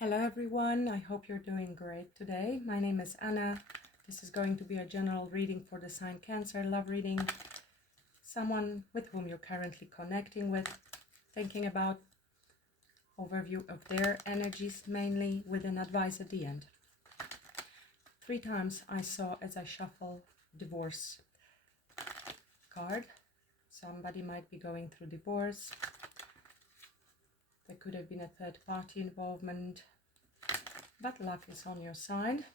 Hello everyone, I hope you're doing great today. My name is Anna. This is going to be a general reading for the sign Cancer, love reading. Someone with whom you're currently connecting with, thinking about, overview of their energies mainly, with an advice at the end. 3 times I saw as I shuffle divorce card. Somebody might be going through divorce. There could have been a third party involvement, but luck is on your side.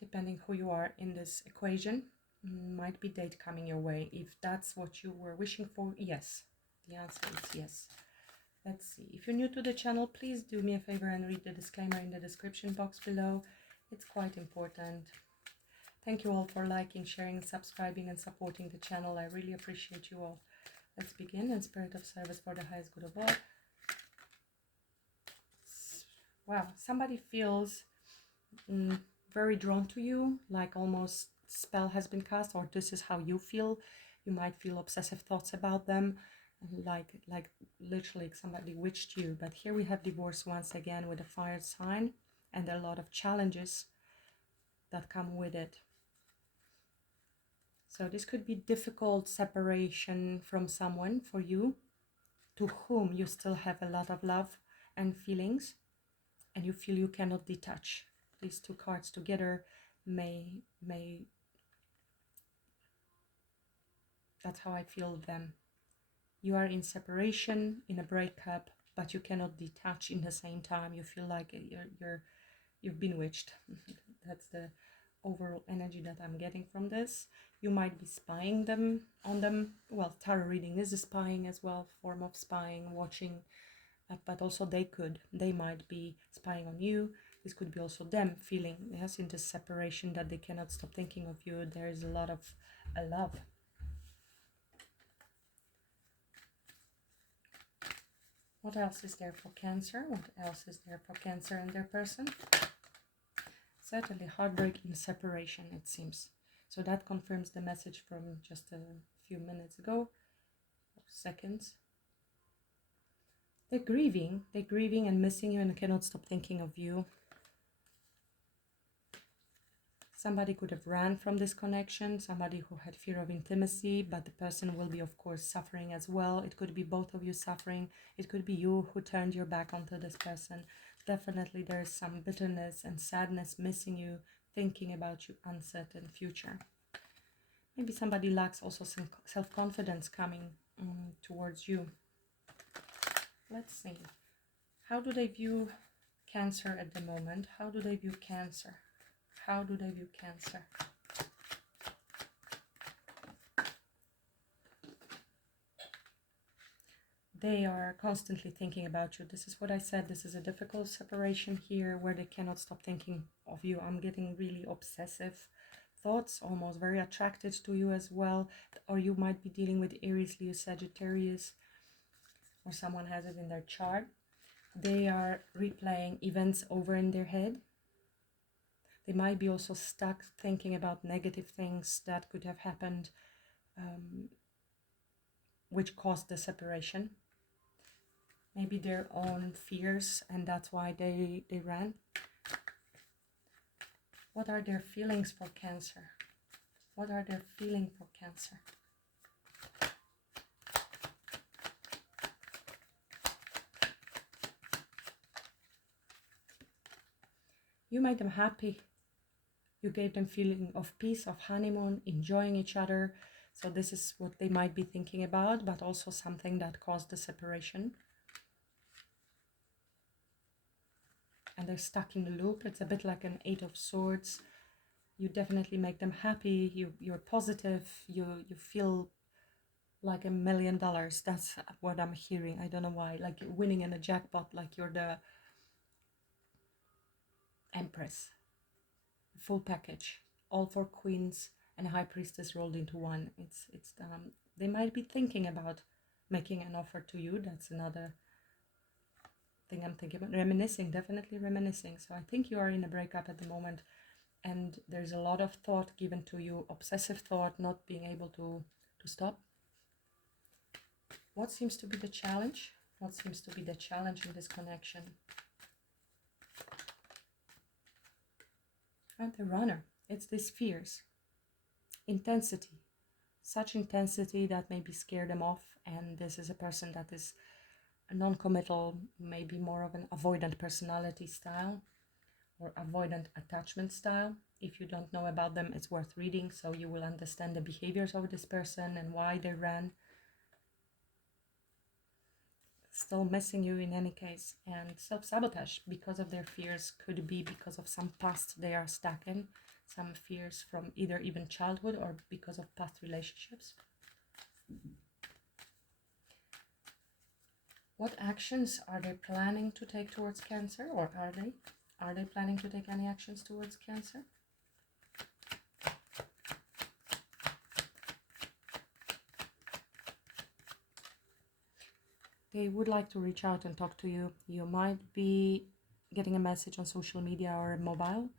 Depending who you are in this equation, might be date coming your way. If that's what you were wishing for, yes. The answer is yes. Let's see. If you're new to the channel, please do me a favor and read the disclaimer in the description box below. It's quite important. Thank you all for liking, sharing, subscribing and supporting the channel. I really appreciate you all. Let's begin in spirit of service for the highest good of all. Wow, somebody feels very drawn to you, like almost spell has been cast, or this is how you feel. You might feel obsessive thoughts about them, like literally somebody witched you. But here we have divorce once again with a fire sign and a lot of challenges that come with it. So this could be difficult separation from someone for you, to whom you still have a lot of love and feelings, and you feel you cannot detach. These 2 cards together may that's how I feel them. You are in separation, in a breakup, but you cannot detach in the same time. You feel like you've been witched. That's the overall energy that I'm getting from this. You might be spying on them. Well, tarot reading is a spying as well, form of spying, watching, but also they might be spying on you. This could be also them feeling, yes, in this separation, that they cannot stop thinking of you. There is a lot of love. What else is there for Cancer? What else is there for Cancer and their person? Certainly heartbreak in separation, it seems. So that confirms the message from just a few minutes ago, or seconds. They're grieving and missing you and cannot stop thinking of you. Somebody could have ran from this connection, somebody who had fear of intimacy, but the person will be, of course, suffering as well. It could be both of you suffering. It could be you who turned your back onto this person. Definitely there's some bitterness and sadness missing you, thinking about your uncertain future. Maybe somebody lacks also some self-confidence coming towards you. Let's see. How do they view Cancer at the moment? How do they view Cancer? How do they view Cancer? They are constantly thinking about you. This is what I said. This is a difficult separation here where they cannot stop thinking of you. I'm getting really obsessive thoughts, almost very attracted to you as well. Or you might be dealing with Aries, Leo, Sagittarius, or someone has it in their chart. They are replaying events over in their head. They might be also stuck thinking about negative things that could have happened, which caused the separation. Maybe their own fears, and that's why they ran. What are their feelings for Cancer? What are their feelings for Cancer? You made them happy. You gave them feeling of peace, of honeymoon, enjoying each other. So this is what they might be thinking about, but also something that caused the separation. And they're stuck in the loop. It's a bit like an 8 of Swords. You definitely make them happy. You're positive. You feel like $1 million. That's what I'm hearing. I don't know why. Like winning in a jackpot, like you're the Empress. Full package, all 4 queens and a high priestess rolled into one. They might be thinking about making an offer to you. That's another thing I'm thinking about. Reminiscing, definitely reminiscing. So I think you are in a breakup at the moment, and there's a lot of thought given to you, obsessive thought, not being able to stop. What seems to be the challenge? What seems to be the challenge in this connection? And the runner, it's these fears. Intensity. Such intensity that maybe scare them off, and this is a person that is a non-committal, maybe more of an avoidant personality style or avoidant attachment style. If you don't know about them, it's worth reading, so you will understand the behaviors of this person and why they ran. Still missing you in any case. And self-sabotage because of their fears could be because of some past they are stuck in, some fears from either even childhood or because of past relationships. What actions are they planning to take towards Cancer, or are they planning to take any actions towards Cancer? They would like to reach out and talk to you. You might be getting a message on social media or mobile.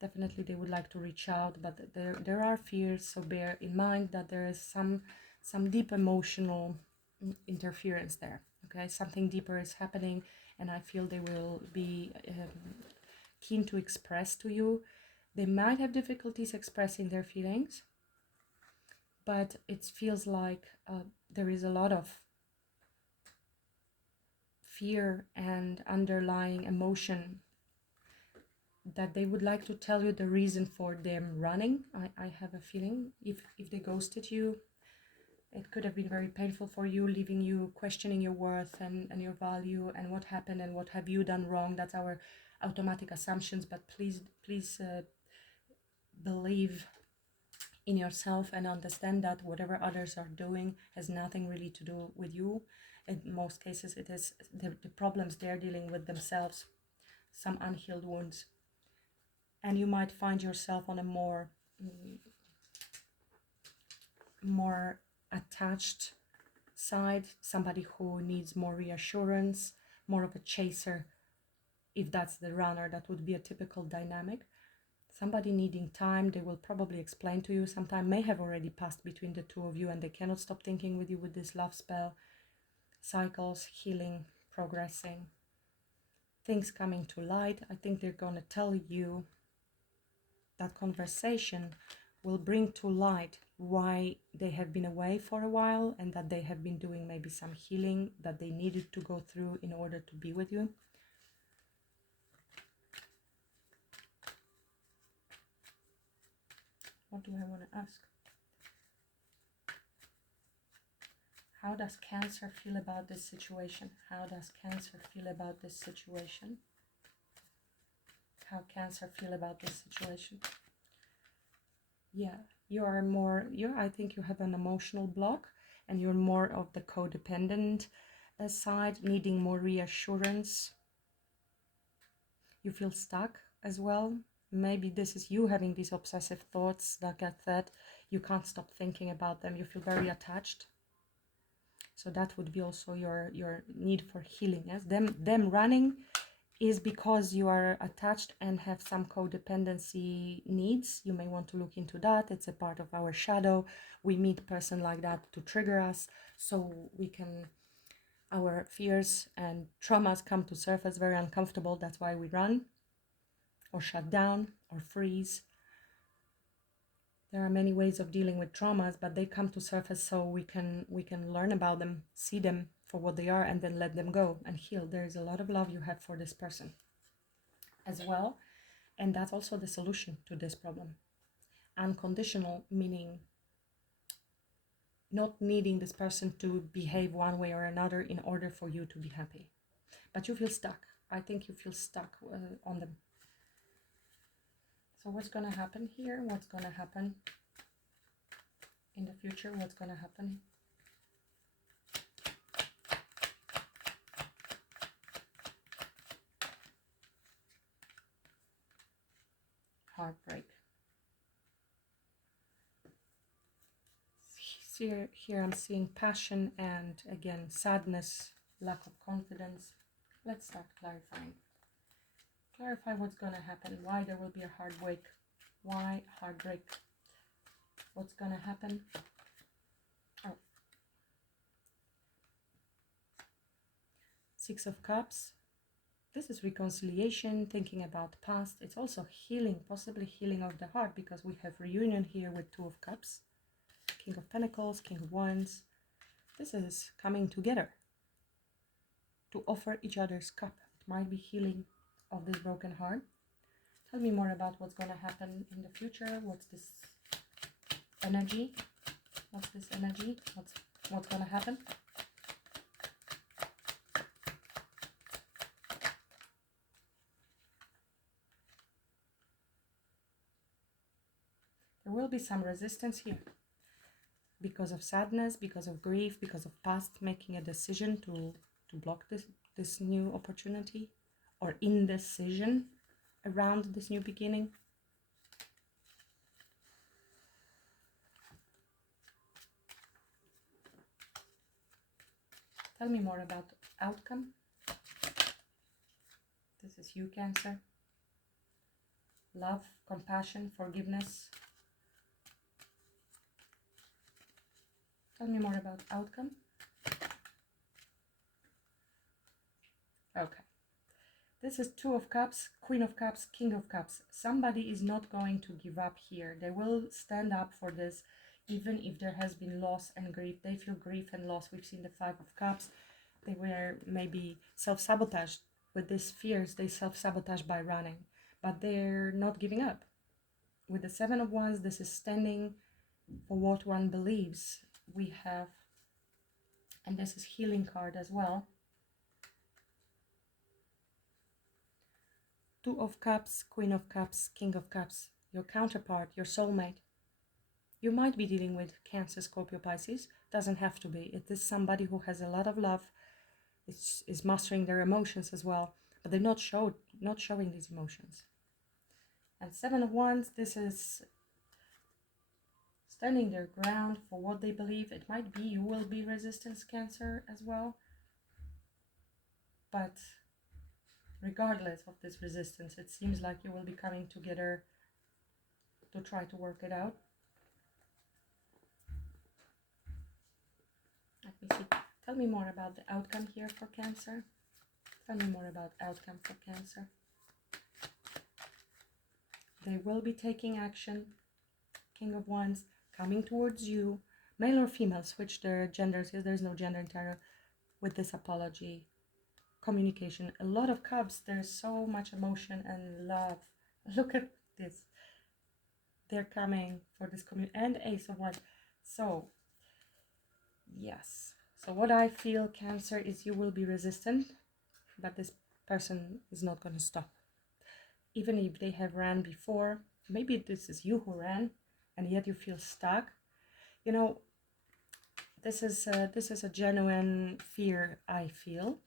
Definitely they would like to reach out, but there are fears, so bear in mind that there is some deep emotional interference there. Okay, something deeper is happening, and I feel they will be keen to express to you. They might have difficulties expressing their feelings, but it feels like there is a lot of fear and underlying emotion that they would like to tell you the reason for them running. I have a feeling if they ghosted you, it could have been very painful for you, leaving you questioning your worth and your value and what happened and what have you done wrong. That's our automatic assumptions, but please believe in yourself and understand that whatever others are doing has nothing really to do with you. In most cases, it is the problems they're dealing with themselves, some unhealed wounds. And you might find yourself on a more attached side, somebody who needs more reassurance, more of a chaser. If that's the runner, that would be a typical dynamic. Somebody needing time, they will probably explain to you. Sometime may have already passed between the two of you and they cannot stop thinking with you with this love spell. Cycles, healing, progressing, things coming to light. I think they're going to tell you that conversation will bring to light why they have been away for a while and that they have been doing maybe some healing that they needed to go through in order to be with you. What do I want to ask? How does Cancer feel about this situation? How does Cancer feel about this situation? How Cancer feel about this situation? Yeah, I think you have an emotional block and you're more of the codependent side, needing more reassurance. You feel stuck as well. Maybe this is you having these obsessive thoughts that you can't stop thinking about them. You feel very attached. So that would be also your need for healing. Yes, them running is because you are attached and have some codependency needs. You may want to look into that. It's a part of our shadow. We meet a person like that to trigger us, so our fears and traumas come to surface, very uncomfortable. That's why we run or shut down or freeze. There are many ways of dealing with traumas, but they come to surface so we can learn about them, see them for what they are, and then let them go and heal. There is a lot of love you have for this person as well, and that's also the solution to this problem. Unconditional, meaning not needing this person to behave one way or another in order for you to be happy. But you feel stuck. I think you feel stuck on them. So what's going to happen here? What's going to happen in the future? What's going to happen? Heartbreak. Here I'm seeing passion and again sadness, lack of confidence. Let's start clarifying. Clarify what's going to happen, why there will be a heartbreak, why heartbreak, what's going to happen. Oh. Six of Cups. This is reconciliation, thinking about the past. It's also healing, possibly healing of the heart, because we have reunion here with Two of Cups. King of Pentacles, King of Wands. This is coming together to offer each other's cup. It might be healing of this broken heart. Tell me more about what's going to happen in the future. What's this energy? What's this energy? What's going to happen? There will be some resistance here because of sadness, because of grief, because of past, making a decision to block this new opportunity, or indecision around this new beginning. Tell me more about the outcome. This is you, Cancer. Love, compassion, forgiveness. Tell me more about outcome. Okay. This is Two of Cups, Queen of Cups, King of Cups. Somebody is not going to give up here. They will stand up for this, even if there has been loss and grief. They feel grief and loss. We've seen the Five of Cups. They were maybe self-sabotaged with these fears. They self-sabotage by running, but they're not giving up. With the Seven of Wands, this is standing for what one believes. We have, and this is healing card as well. Two of Cups, Queen of Cups, King of Cups. Your counterpart, your soulmate. You might be dealing with Cancer, Scorpio, Pisces. Doesn't have to be. It is somebody who has a lot of love. Is mastering their emotions as well, but they're not showing these emotions. And Seven of Wands, this is standing their ground for what they believe. It might be you will be resistance, Cancer, as well. But regardless of this resistance, it seems like you will be coming together to try to work it out. Let me see. Tell me more about the outcome here for Cancer. Tell me more about outcome for Cancer. They will be taking action. King of Wands, coming towards you. Male or female, switch their genders. There's no gender in tarot with this apology. Communication. A lot of Cups. There's so much emotion and love. Look at this. They're coming for this community. And Ace of Wands. So, yes. So what I feel, Cancer, is you will be resistant, but this person is not going to stop. Even if they have ran before, maybe this is you who ran, and yet you feel stuck. You know, this is a genuine fear I feel,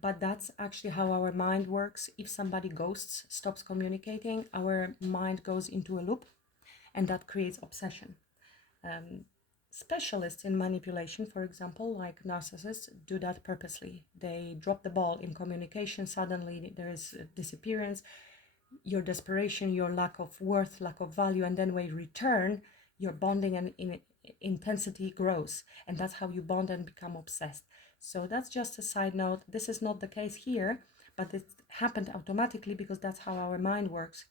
but that's actually how our mind works. If somebody ghosts, stops communicating, our mind goes into a loop, and that creates obsession. Specialists in manipulation, for example, like narcissists, do that purposely. They drop the ball in communication. Suddenly there is a disappearance, your desperation, your lack of worth, lack of value, and then when you return, your bonding and intensity grows, and that's how you bond and become obsessed. So that's just a side note. This is not the case here, but it happened automatically because that's how our mind works.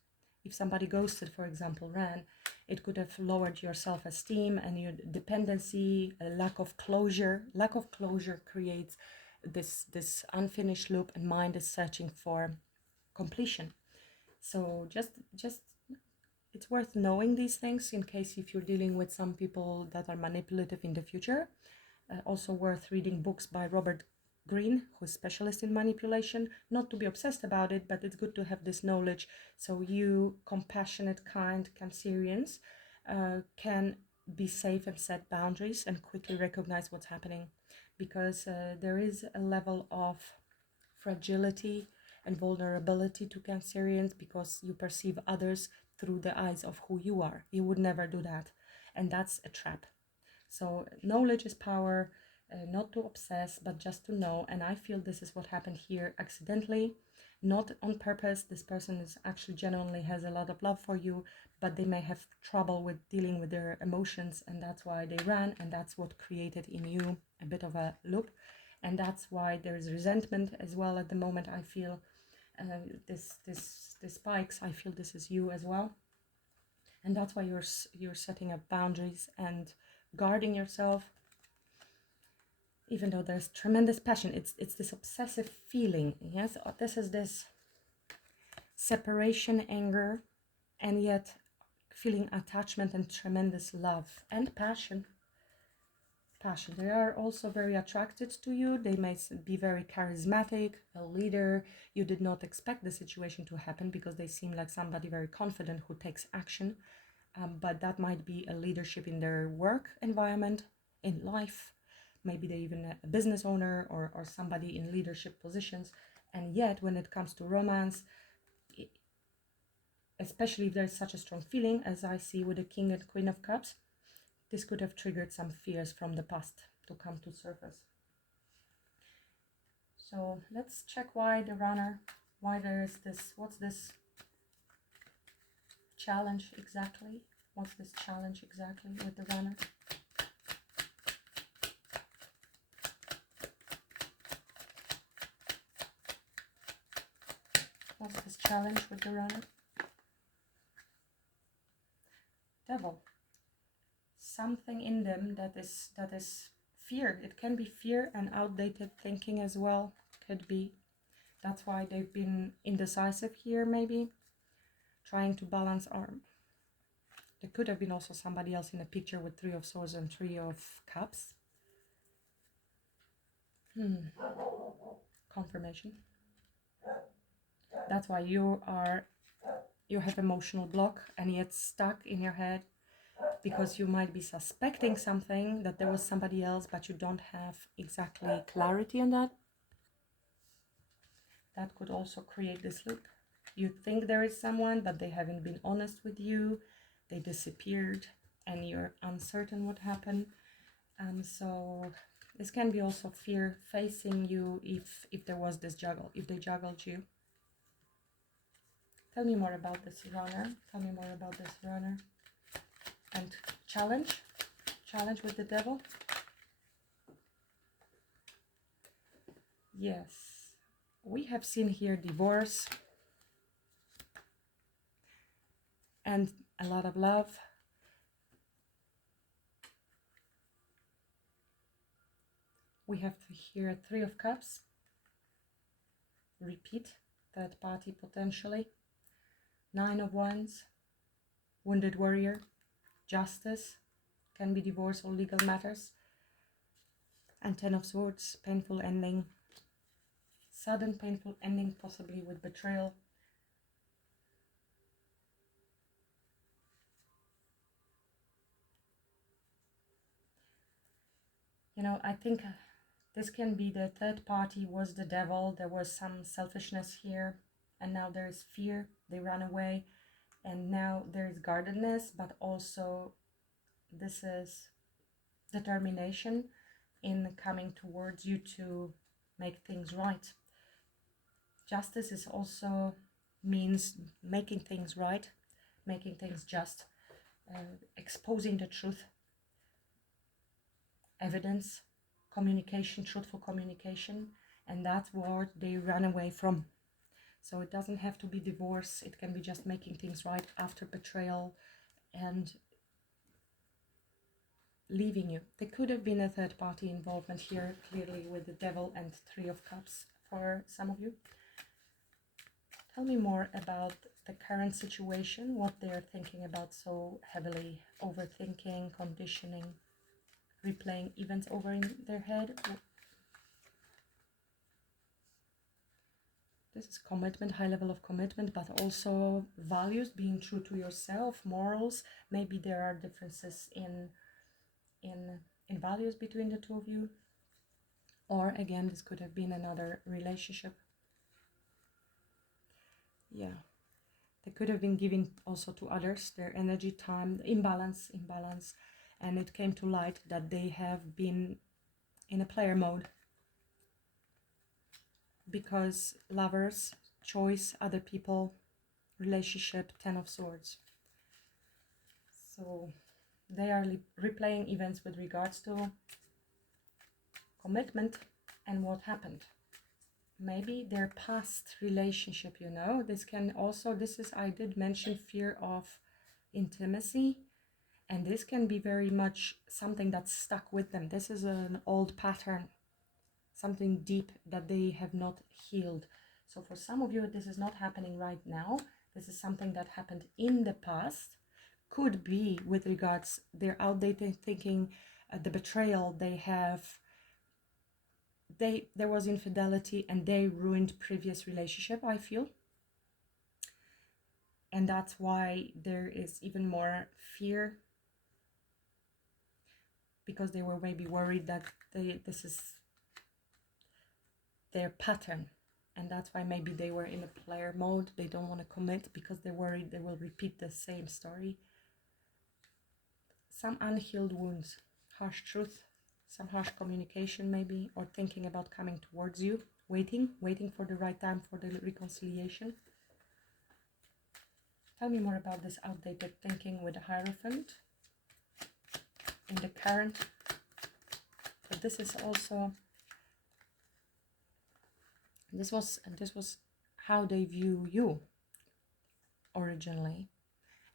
If somebody ghosted, for example, ran, it could have lowered your self-esteem and your dependency, a lack of closure. Lack of closure creates this unfinished loop, and mind is searching for completion. So just it's worth knowing these things in case if you're dealing with some people that are manipulative in the future. Also worth reading books by Robert Greene, who's specialist in manipulation. Not to be obsessed about it, but it's good to have this knowledge, so you, compassionate, kind Cancerians, can be safe and set boundaries and quickly recognize what's happening, because there is a level of fragility and vulnerability to Cancerians, because you perceive others through the eyes of who you are. You would never do that, and that's a trap. So knowledge is power. Not to obsess, but just to know. And I feel this is what happened here accidentally, not on purpose. This person is actually genuinely has a lot of love for you, but they may have trouble with dealing with their emotions, and that's why they ran, and that's what created in you a bit of a loop. And that's why there is resentment as well at the moment. I feel this spikes. I feel this is you as well, and that's why you're setting up boundaries and guarding yourself. Even though there's tremendous passion, it's this obsessive feeling. Yes, this is this separation, anger, and yet feeling attachment and tremendous love and passion. They are also very attracted to you. They may be very charismatic, a leader. You did not expect the situation to happen because they seem like somebody very confident who takes action, but that might be a leadership in their work environment, in life. Maybe they're even a business owner or somebody in leadership positions. And yet when it comes to romance, especially if there's such a strong feeling as I see with the King and Queen of Cups, this could have triggered some fears from the past to come to surface. So let's check why the runner, why there is this, what's this challenge exactly? What's this challenge exactly with the runner? What's this challenge with the runner? Devil. Something in them that is fear. It can be fear and outdated thinking as well. Could be. That's why they've been indecisive here, maybe. Trying to balance arm. There could have been also somebody else in the picture with 3 of Swords and 3 of Cups. Confirmation. That's why you have emotional block and yet stuck in your head, because you might be suspecting something, that there was somebody else, but you don't have exactly clarity on that. That could also create this loop. You think there is someone, but they haven't been honest with you. They disappeared and you're uncertain what happened. So this can be also fear facing you if there was this juggle, if they juggled you. Tell me more about this runner. Tell me more about this runner. And challenge with the devil. Yes, we have seen here divorce and a lot of love. We have here 3 of Cups. Repeat, third party potentially. 9 of Wands, wounded warrior. Justice, can be divorce or legal matters. And 10 of Swords, painful ending. Sudden painful ending, possibly with betrayal. You know, I think this can be the third party was the devil. There was some selfishness here, and now there is fear. They run away, and now there is guardedness, but also this is determination in coming towards you to make things right. Justice is also means making things right, making things just, exposing the truth, evidence, communication, truthful communication, and that's what they run away from. So it doesn't have to be divorce, it can be just making things right after betrayal and leaving you. There could have been a third party involvement here, clearly with the devil and 3 of Cups for some of you. Tell me more about the current situation, what they're thinking about so heavily. Overthinking, conditioning, replaying events over in their head. This is commitment, high level of commitment, but also values, being true to yourself, morals. Maybe there are differences in values between the 2 of you. Or again, this could have been another relationship. Yeah. They could have been giving also to others their energy, time, imbalance, and it came to light that they have been in a player mode, because lovers, choice, other people, relationship, 10 of Swords. So they are replaying events with regards to commitment, And what happened? Maybe their past relationship, you know, this can also, this is, I did mention fear of intimacy, and this can be very much something that's stuck with them. This is an old pattern, something deep that they have not healed. So for some of you, this is not happening right now. This is something that happened in the past. Could be with regards their outdated thinking, the betrayal they have. There was infidelity and they ruined previous relationship, I feel. And that's why there is even more fear, because they were maybe worried that this is their pattern, and that's why maybe they were in a player mode. They don't want to commit because they're worried they will repeat the same story. Some unhealed wounds, harsh truth, some harsh communication maybe, or thinking about coming towards you, waiting for the right time for the reconciliation. Tell me more about this outdated thinking with the Hierophant in the current. But this is also, this was how they view you originally,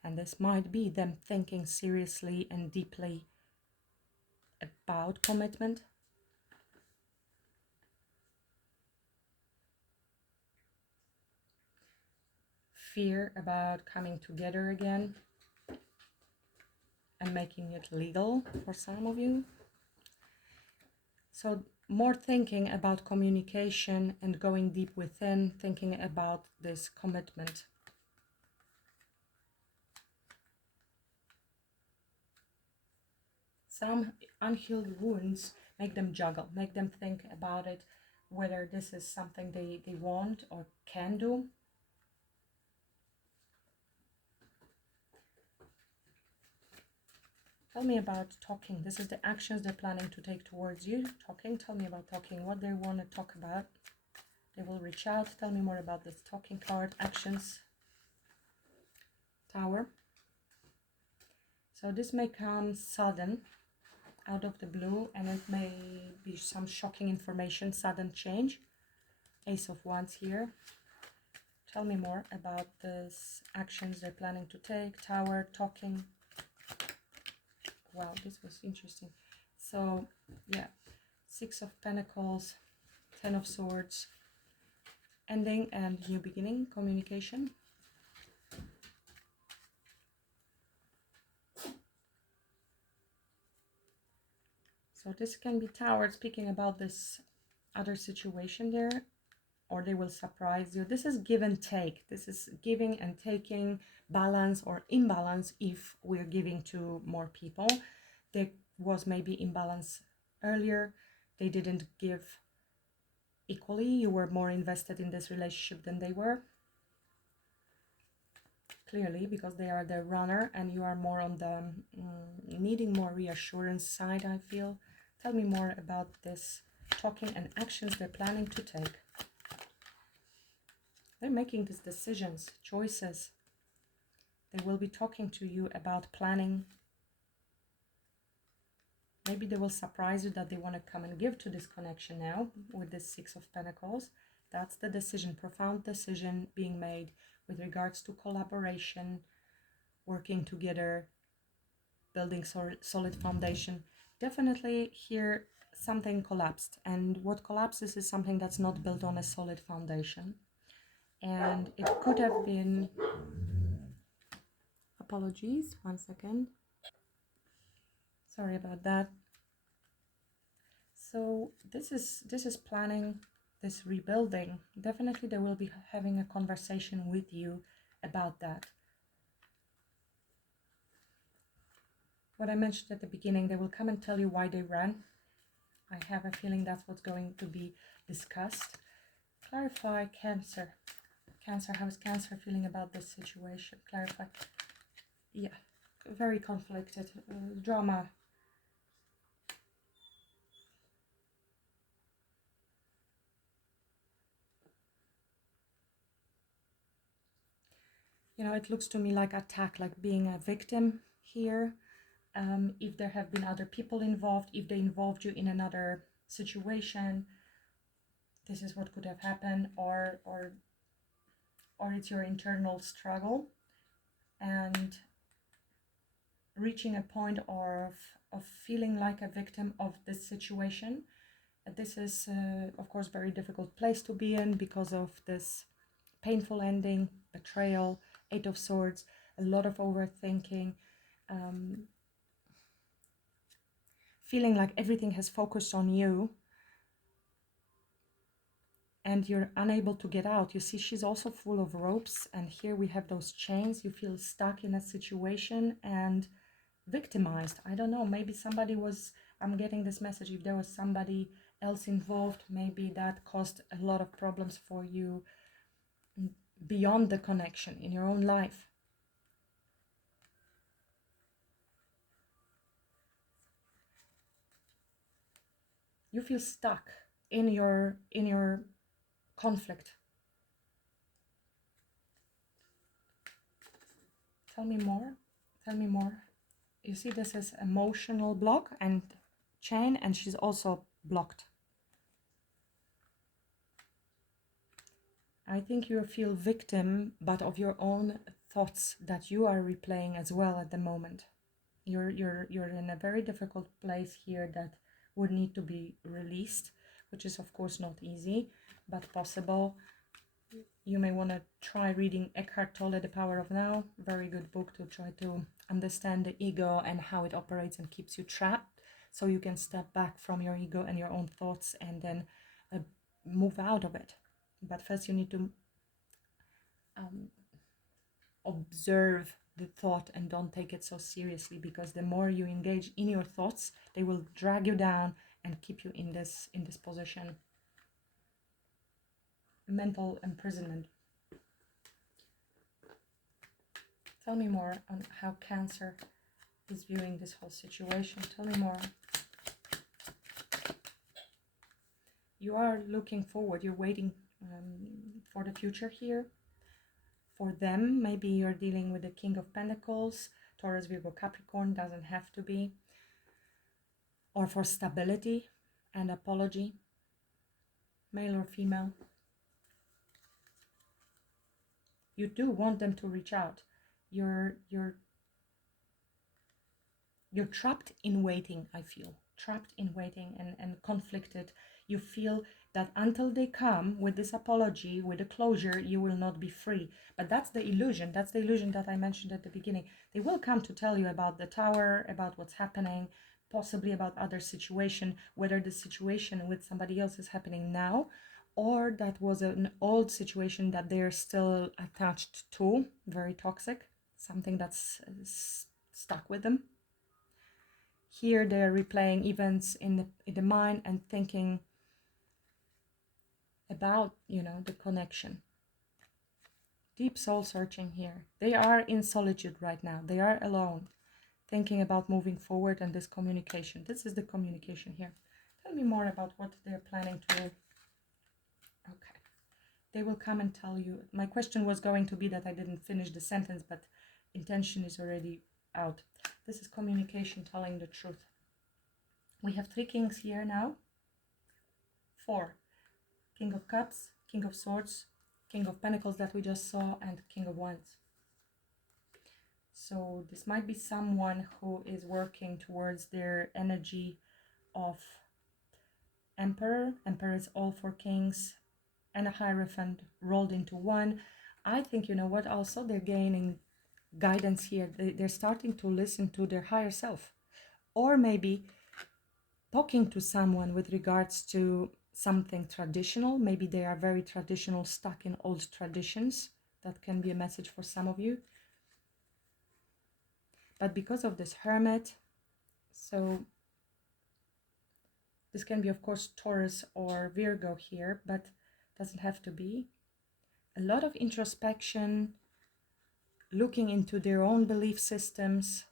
and this might be them thinking seriously and deeply about commitment. Fear about coming together again and making it legal for some of you. So more thinking about communication and going deep within, thinking about this commitment. Some unhealed wounds make them juggle, make them think about it, whether this is something they want or can do. Tell me about talking. This is the actions they're planning to take towards you. Talking. Tell me about talking. What they want to talk about. They will reach out. Tell me more about this talking card. Actions. Tower. So this may come sudden, out of the blue, and it may be some shocking information, sudden change. Ace of Wands here. Tell me more about this actions they're planning to take. Tower. Talking. Wow, this was interesting. So yeah, Six of Pentacles, Ten of Swords, ending and new beginning, communication. So this can be Tower speaking about this other situation there, or they will surprise you. This is give and take. This is giving and taking, balance or imbalance if we're giving to more people. There was maybe imbalance earlier. They didn't give equally. You were more invested in this relationship than they were. Clearly, because they are the runner and you are more on the needing more reassurance side, I feel. Tell me more about this talking and actions they're planning to take. They're making these decisions, choices. They will be talking to you about planning. Maybe they will surprise you that they want to come and give to this connection now with this Six of Pentacles. That's the decision, profound decision being made with regards to collaboration, working together, building solid foundation. Definitely here something collapsed, and what collapses is something that's not built on a solid foundation. And it could have been, apologies, 1 second. Sorry about that. So this is planning, this rebuilding. Definitely they will be having a conversation with you about that. What I mentioned at the beginning, they will come and tell you why they ran. I have a feeling that's what's going to be discussed. Clarify Cancer. Cancer, how is Cancer feeling about this situation? Clarify. Yeah, very conflicted. Drama. You know, it looks to me like attack, like being a victim here. If there have been other people involved, if they involved you in another situation, this is what could have happened, or it's your internal struggle, and reaching a point of feeling like a victim of this situation. This is, of course, very difficult place to be in because of this painful ending, betrayal, Eight of Swords, a lot of overthinking, feeling like everything has focused on you and you're unable to get out. You see, she's also full of ropes, and here we have those chains. You feel stuck in a situation and victimized. I don't know, maybe somebody was, I'm getting this message, if there was somebody else involved, maybe that caused a lot of problems for you beyond the connection in your own life. You feel stuck in your conflict. Tell me more. Tell me more. You see, this is emotional block and chain, and she's also blocked. I think you feel victim, but of your own thoughts that you are replaying as well at the moment. You're in a very difficult place here that would need to be released, which is of course not easy, but possible. You may want to try reading Eckhart Tolle, The Power of Now. Very good book to try to understand the ego and how it operates and keeps you trapped, so you can step back from your ego and your own thoughts and then move out of it. But first you need to observe the thought and don't take it so seriously, because the more you engage in your thoughts, they will drag you down and keep you in this position. Mental imprisonment. Tell me more on how Cancer is viewing this whole situation. Tell me more. You are looking forward. You're waiting for the future here. For them, maybe you're dealing with the King of Pentacles, Taurus, Virgo, Capricorn, doesn't have to be. Or for stability and apology, male or female. You do want them to reach out. You're trapped in waiting, I feel. Trapped in waiting and conflicted. You feel that until they come with this apology, with a closure, you will not be free. But that's the illusion. That's the illusion that I mentioned at the beginning. They will come to tell you about the tower, about what's happening, possibly about other situation, whether the situation with somebody else is happening now, or that was an old situation that they're still attached to, very toxic, something that's stuck with them. Here they're replaying events in the mind and thinking about, the connection. Deep soul searching here. They are in solitude right now. They are alone, thinking about moving forward and this communication. This is the communication here. Tell me more about what they're planning to do. Okay. They will come and tell you. My question was going to be that I didn't finish the sentence, but intention is already out. This is communication, telling the truth. We have 3 kings here now. 4. King of Cups, King of Swords, King of Pentacles that we just saw, and King of Wands. So this might be someone who is working towards their energy of Emperor. Emperor is all 4 kings and a Hierophant rolled into one. I think, you know what, also they're gaining guidance here. They're starting to listen to their higher self. Or maybe talking to someone with regards to something traditional. Maybe they are very traditional, stuck in old traditions. That can be a message for some of you. But because of this Hermit, so this can be, of course, Taurus or Virgo here, but doesn't have to be. A lot of introspection, looking into their own belief systems,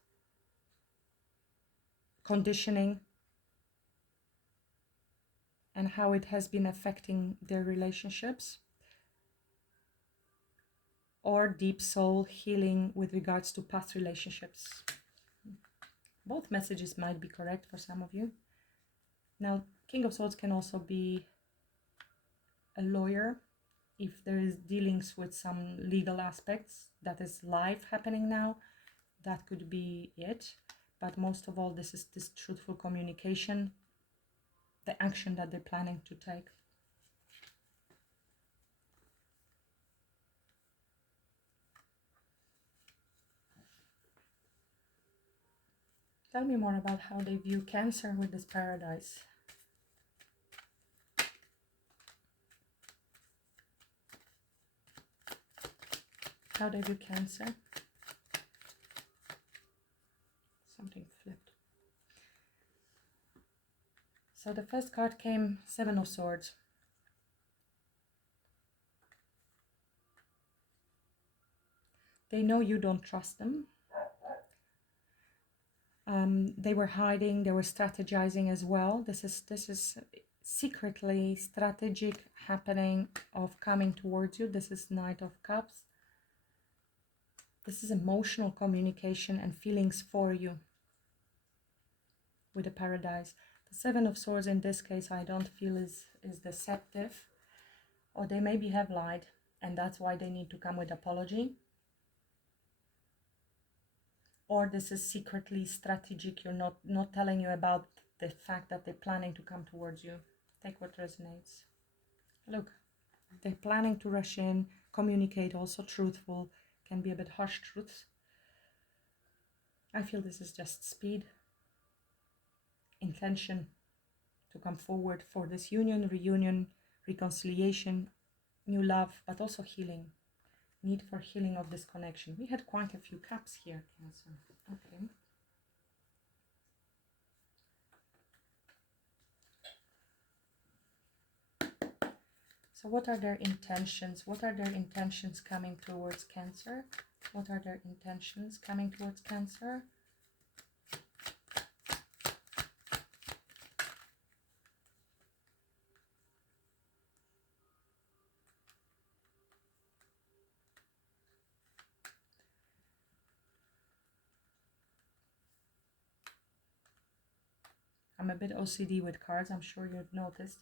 conditioning, and how it has been affecting their relationships. Or deep soul healing with regards to past relationships. Both messages might be correct for some of you. Now, King of Swords can also be a lawyer. If there is dealings with some legal aspects, that is life happening now, that could be it. But most of all, this is this truthful communication, the action that they're planning to take. Tell me more about how they view Cancer with this paradise. How they view Cancer. Something flipped. So the first card came Seven of Swords. They know you don't trust them. They were hiding, they were strategizing as well. This is secretly strategic happening of coming towards you. This is Knight of Cups. This is emotional communication and feelings for you with the Paradise. The Seven of Swords in this case I don't feel is deceptive, or they maybe have lied and that's why they need to come with apology. Or this is secretly strategic, you're not telling you about the fact that they're planning to come towards you. Take what resonates. Look, they're planning to rush in, communicate, also truthful, can be a bit harsh truths. I feel this is just speed, intention to come forward for this union, reunion, reconciliation, new love, but also healing. Need for healing of this connection. We had quite a few cups here, Cancer. Okay. So what are their intentions? What are their intentions coming towards Cancer? What are their intentions coming towards Cancer? I'm a bit OCD with cards, I'm sure you've noticed.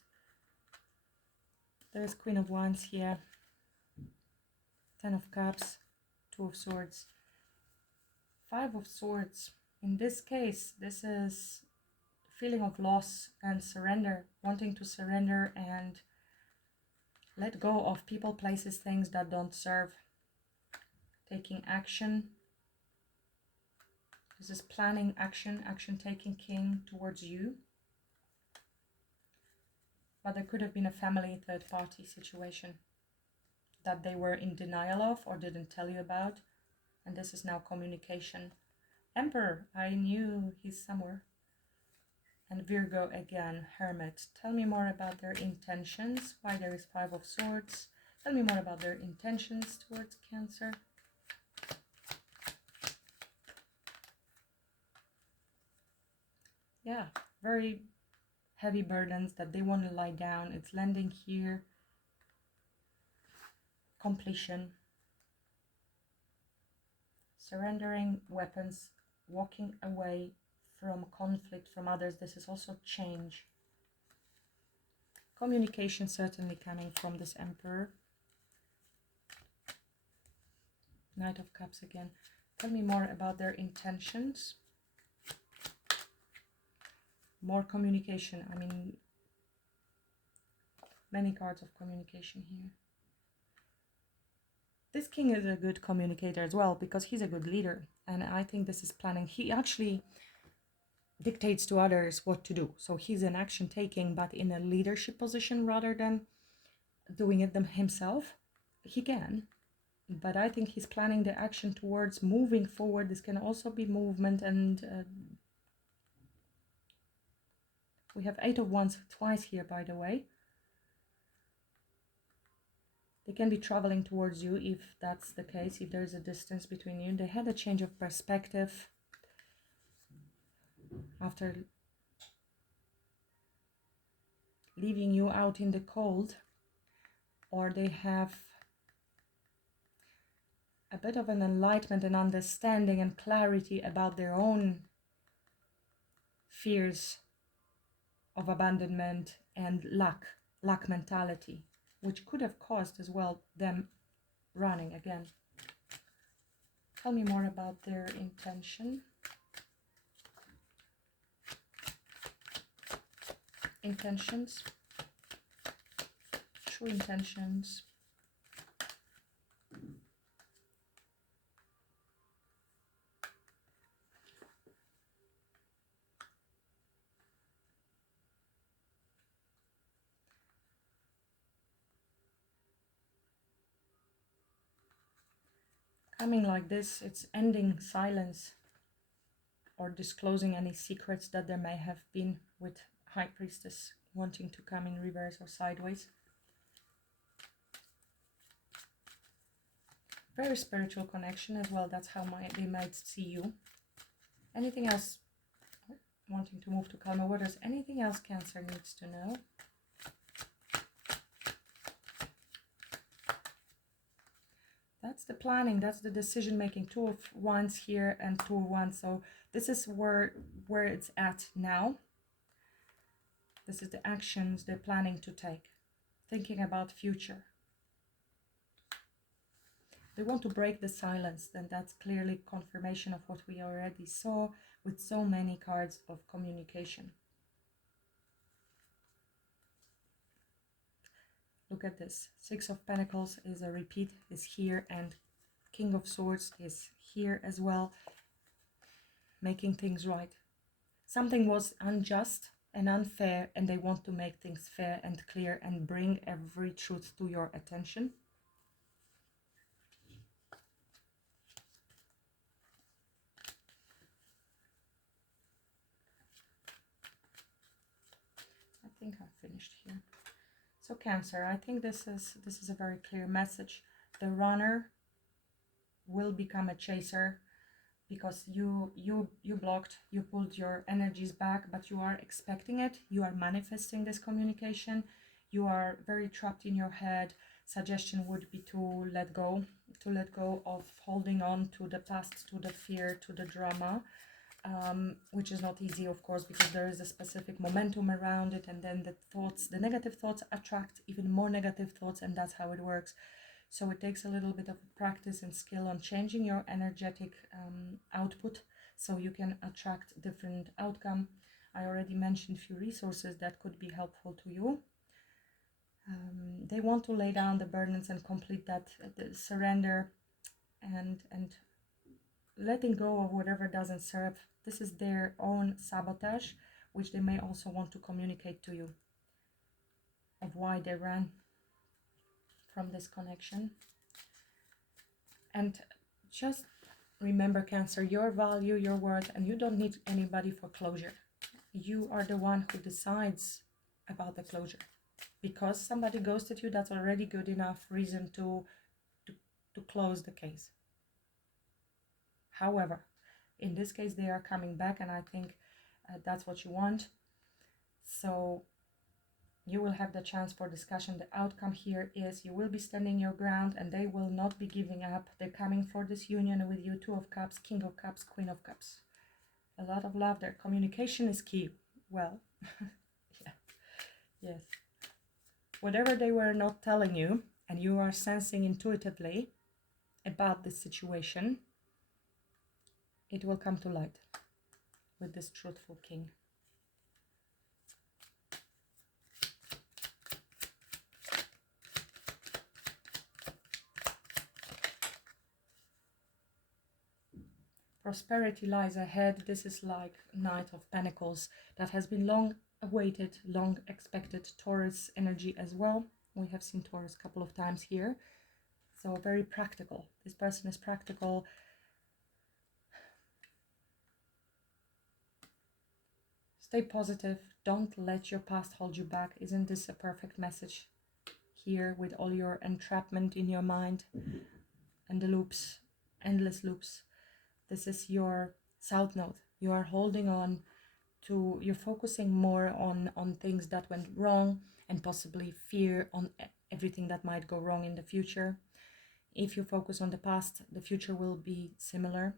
There's Queen of Wands here, Ten of Cups, Two of Swords, Five of Swords. In this case, this is feeling of loss and surrender, wanting to surrender and let go of people, places, things that don't serve. Taking action. This is planning action, action taking King towards you. But there could have been a family third party situation that they were in denial of or didn't tell you about. And this is now communication. Emperor, I knew he's somewhere. And Virgo again, Hermit. Tell me more about their intentions. Why there is Five of Swords. Tell me more about their intentions towards Cancer. Yeah, very heavy burdens that they want to lie down. It's landing here. Completion. Surrendering weapons, walking away from conflict, from others. This is also change. Communication certainly coming from this Emperor. Knight of Cups again. Tell me more about their intentions. More communication. I mean, many cards of communication here. This King is a good communicator as well because he's a good leader. And I think this is planning. He actually dictates to others what to do. So he's an action taking, but in a leadership position rather than doing it himself. He can. But I think he's planning the action towards moving forward. This can also be movement and... we have Eight of Wands twice here, by the way. They can be traveling towards you if that's the case, if there's a distance between you. They had a change of perspective after leaving you out in the cold. Or they have a bit of an enlightenment and understanding and clarity about their own fears of abandonment and lack mentality. which could have caused as well them running again. Tell me more about their intention. Intentions. True intentions. Coming like this, it's ending silence or disclosing any secrets that there may have been, with High Priestess wanting to come in reverse or sideways. Very spiritual connection as well. That's how they might see you. Anything else? Wanting to move to calmer waters. Anything else Cancer needs to know? That's the planning, that's the decision making. Two of Wands here and Two of Wands. So this is where it's at now. This is the actions they're planning to take. Thinking about future. They want to break the silence. Then that's clearly confirmation of what we already saw with so many cards of communication. Look at this. Six of Pentacles is a repeat, is here, and King of Swords is here as well. Making things right. Something was unjust and unfair, and they want to make things fair and clear and bring every truth to your attention. I think I've finished here. So Cancer, I think this is a very clear message. The runner will become a chaser because you blocked, you pulled your energies back, but you are expecting it. You are manifesting this communication. You are very trapped in your head. Suggestion would be to let go of holding on to the past, to the fear, to the drama. Which is not easy, of course, because there is a specific momentum around it, and then the negative thoughts attract even more negative thoughts, and that's how it works. So it takes a little bit of practice and skill on changing your energetic output so you can attract different outcome. I already mentioned a few resources that could be helpful to you. They want to lay down the burdens and complete that surrender and letting go of whatever doesn't serve. This is their own sabotage, which they may also want to communicate to you of why they ran from this connection. And just remember, Cancer, your value, your worth, and you don't need anybody for closure. You are the one who decides about the closure. Because somebody ghosted you, that's already good enough reason to close the case. However, in this case, they are coming back, and I think that's what you want. So you will have the chance for discussion. The outcome here is you will be standing your ground, and they will not be giving up. They're coming for this union with you. Two of Cups, King of Cups, Queen of Cups. A lot of love there. Communication is key. Well, yeah, yes. Whatever they were not telling you, and you are sensing intuitively about this situation, it will come to light with this truthful King. Prosperity lies ahead. This is like Knight of Pentacles. That has been long awaited, long expected. Taurus energy as well. We have seen Taurus a couple of times here. So very practical. This person is practical. Stay positive. Don't let your past hold you back. Isn't this a perfect message here with all your entrapment in your mind and the loops, endless loops? This is your South Node. You are holding on to, you're focusing more on things that went wrong and possibly fear on everything that might go wrong in the future. If you focus on the past, the future will be similar,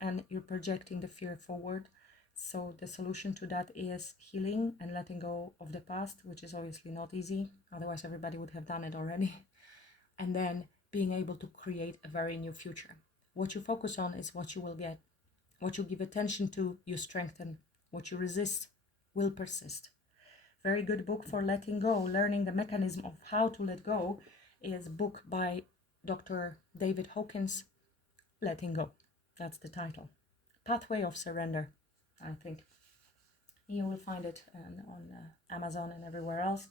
and you're projecting the fear forward. So the solution to that is healing and letting go of the past, which is obviously not easy. Otherwise, everybody would have done it already. And then being able to create a very new future. What you focus on is what you will get. What you give attention to, you strengthen. What you resist will persist. Very good book for letting go. Learning the mechanism of how to let go is a book by Dr. David Hawkins, Letting Go. That's the title. Pathway of Surrender, I think. You will find it on Amazon and everywhere else.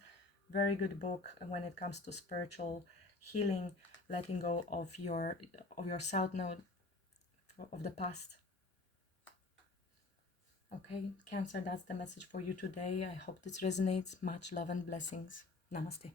Very good book when it comes to spiritual healing, letting go of your south node of the past. Okay, Cancer, that's the message for you today. I hope this resonates. Much love and blessings. Namaste.